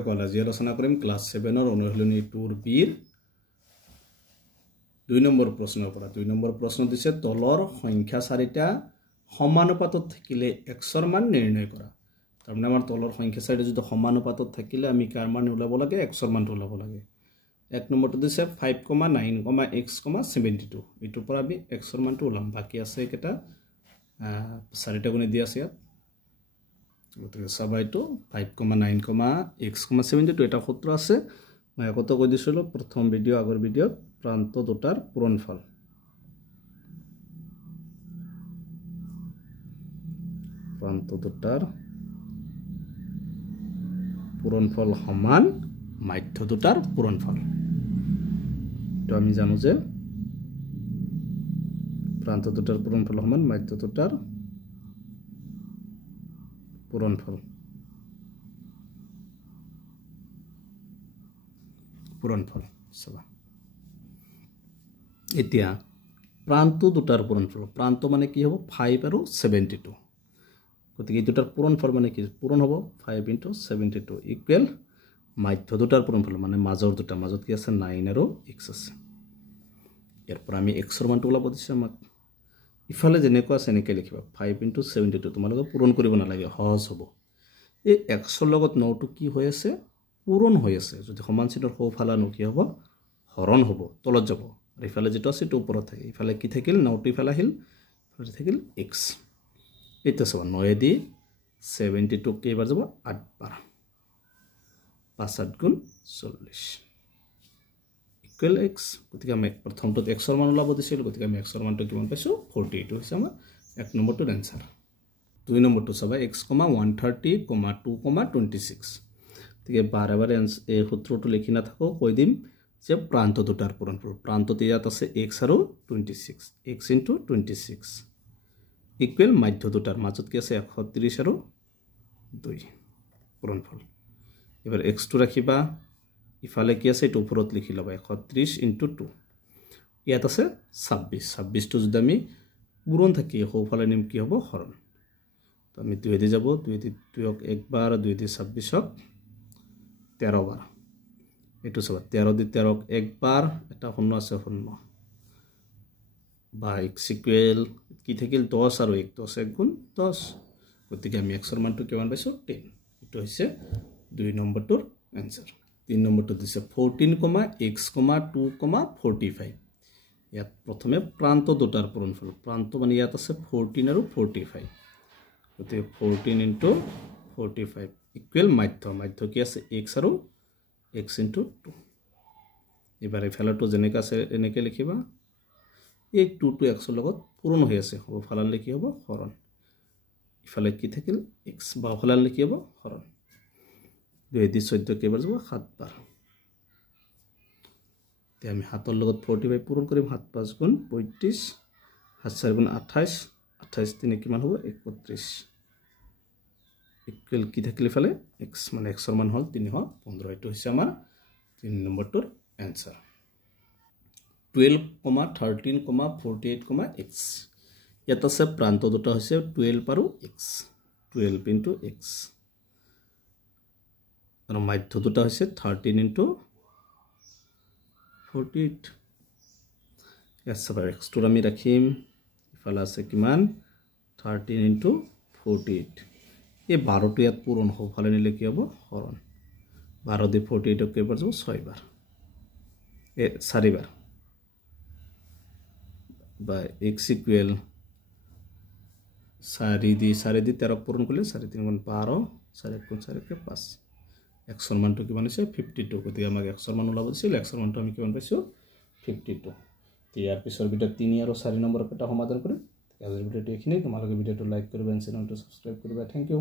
আজি আলোচনা কৰিম ক্লাছ 7 অনুশীলনী 2 বিৰ 2 নম্বৰ প্ৰশ্নৰ পৰা 2 নম্বৰ প্ৰশ্ন দিছে তলৰ সংখ্যা চাৰিটা সমানুপাতত থাকিলে x ৰ মান নিৰ্ণয় কৰা তাৰমানে আমাৰ তলৰ সংখ্যা চাৰিটা যদি সমানুপাতত থাকিলে আমি কাৰ মান উলাব লাগে x ৰ মানটো উলাব লাগে এক নম্বৰটো দিছে 5,9,x, 72 এটোৰ পৰা আমি x ৰ মানটো উলাম বাকি আছে কেটা চাৰিটা গুণে দিয়া আছে ইয়াত গতিকে সবাইটো 5,9,x, 72 এটা সূত্র আছে মই আগতে কৈ দিছিলো প্ৰথম ভিডিও আগৰ ভিডিওত প্ৰান্ত দুটাৰ পূৰণফল সমান মাধ্য দুটাৰ পূৰণফল তো আমি জানো যে প্ৰান্ত দুটাৰ পূৰণফল সমান মাধ্য দুটাৰ পূৰণফল সবা এতিয়া প্ৰান্ত দুটাৰ পূৰণফল প্ৰান্ত মানে কি হ'ব 5 আৰু 72 গতিকে এই দুটাৰ পূৰণফল মানে কি পূৰণ হ'ব 5 * 72 ইকুৱেল মাধ্য দুটাৰ পূৰণফল মানে মাজৰ দুটা মাজত কি আছে 9 আৰু x আছে ইয়াৰ পৰা আমি x ৰ মানটো ওলাব দিছে আমাক ইফালে যেনেকুৱা আছে এনেকৈ লিখিবা 5 * 72 তোমালোকে পূৰণ কৰিব নালাগে সহজ হ'ব এই x ৰ লগত 9 টো কি হৈ আছে পূৰণ হৈ আছে যদি সমান চিনৰ সোঁফালে ন কি হ'ব হৰণ হ'ব তলত যাব আৰু ইফালে যেটো আছে টো ওপৰত থাকে ইফালে কি থাকিল 9 টো ইফালে আহিল ইফালে থাকিল x এটা সমান 9 দি 72 কেইবাৰ যাব 8 বাৰ 5 * 8 = 40 ইকুৱেল x গতিকে আমি প্ৰথমটো x ৰ মান ওলাব দিছিল গতিকে আমি x ৰ মানটো কিমান পাইছো 48 হৈছে আমাৰ এক নম্বৰটোৰ आंसर দুই নম্বৰটো চাবা x, 130, 2, 26 গতিকে বাৰে বাৰে এই সূত্ৰটো লিখি না থাকো কৈ দিম যে প্ৰান্ত দুটাৰ পূৰণফল প্ৰান্তত ইয়াত আছে x আৰু 26 x * 26 ইকুৱেল মাধ্য দুটাৰ মাজত কি আছে 130 আৰু 2 পূৰণফল এবাৰ x টো ৰাখিবা ইফালে কি আছে এটো ওপৰত লিখি লবা 130 * 2 ইয়াত আছে 26 টো যদি আমি পূৰণ থাকি সোঁফালে নিম কি হ'ব হৰণ তো আমি 2 দি যাব 2 দি 2ক একবাৰ 2 দি 26ক 13 বাৰ এটো সব 13 দি 13ক একবাৰ এটা শূন্য আছে শূন্য বা x ইকুৱেল কি থাকিল 10 আৰু 1 10 1 গুণ 10 গতিকে আমি x ৰ মানটো কিমান পাইছো 10 এটো হৈছে 2 নম্বৰটোৰ आंसर 3 নম্বৰটো দিছে 14,x, 2, 45 ইয়াত প্ৰথমে প্ৰান্ত দুটাৰ পূৰণফল প্ৰান্ত মানে ইয়াত আছে 14 আৰু 45 গতিকে 14 * 45 ইকুৱেল মাধ্য কি আছে x আৰু x * 2 এবাৰ ইফালেটো যেনেকা আছে এনেকৈ লিখিবা এই 2 টো x ৰ লগত পূৰণ হৈ আছে হ'ব ফালান লিখি হ'ব হৰণ ইফালে কি থাকিল x বা ফালান লিখি হ'ব হৰণ 2 দি 14 কেইবাৰ যাব 7 বাৰ তে আমি 7 ৰ লগত 45 পূৰণ কৰিম 7 5 গুণ 35 7 4 গুণ 28 28 3 কিমান হ'ব 31 ইকুৱেল কি থাকিল ইফালে x মানে x ৰ মান হল 315 এটো হৈছে আমাৰ 3 নম্বৰটোৰ आंसर 12, 13, 48, x ইয়াত আছে প্ৰান্ত দুটা হৈছে 12 আৰু x 12 * x আৰু মাধ্য দুটা হৈছে 13 * 48 ইয়াত সব x টো আমি ৰাখিম ইফালে আছে কিমান 13 * 48 এই 12 টো ইয়াত পূৰণ হ'ব ফালে নিলে কি হ'ব হৰণ 12 দি 48 কেইবাৰ যাব 6 বাৰ 4 বাৰ বা x ইকুৱেল 4 দি 13 পূৰণ কৰিলে 4 3 গুণ 12 4 1 গুণ 4 কে 5 x ৰ মানটো কিমান হৈছে 52 গতিকে আমাক x ৰ মান ওলাব দিছিল x ৰ মানটো আমি কিমান পাইছো 52 ইয়াৰ পিছৰ ভিডিও 3 আৰু 4 নম্বৰ এটা সমাধান কৰিম আজিৰ ভিডিওটো এইখিনি তোমালোকে ভিডিওটো লাইক কৰিবা চেনেলটো সাবস্ক্ৰাইব কৰিবা থ্যাংক ইউ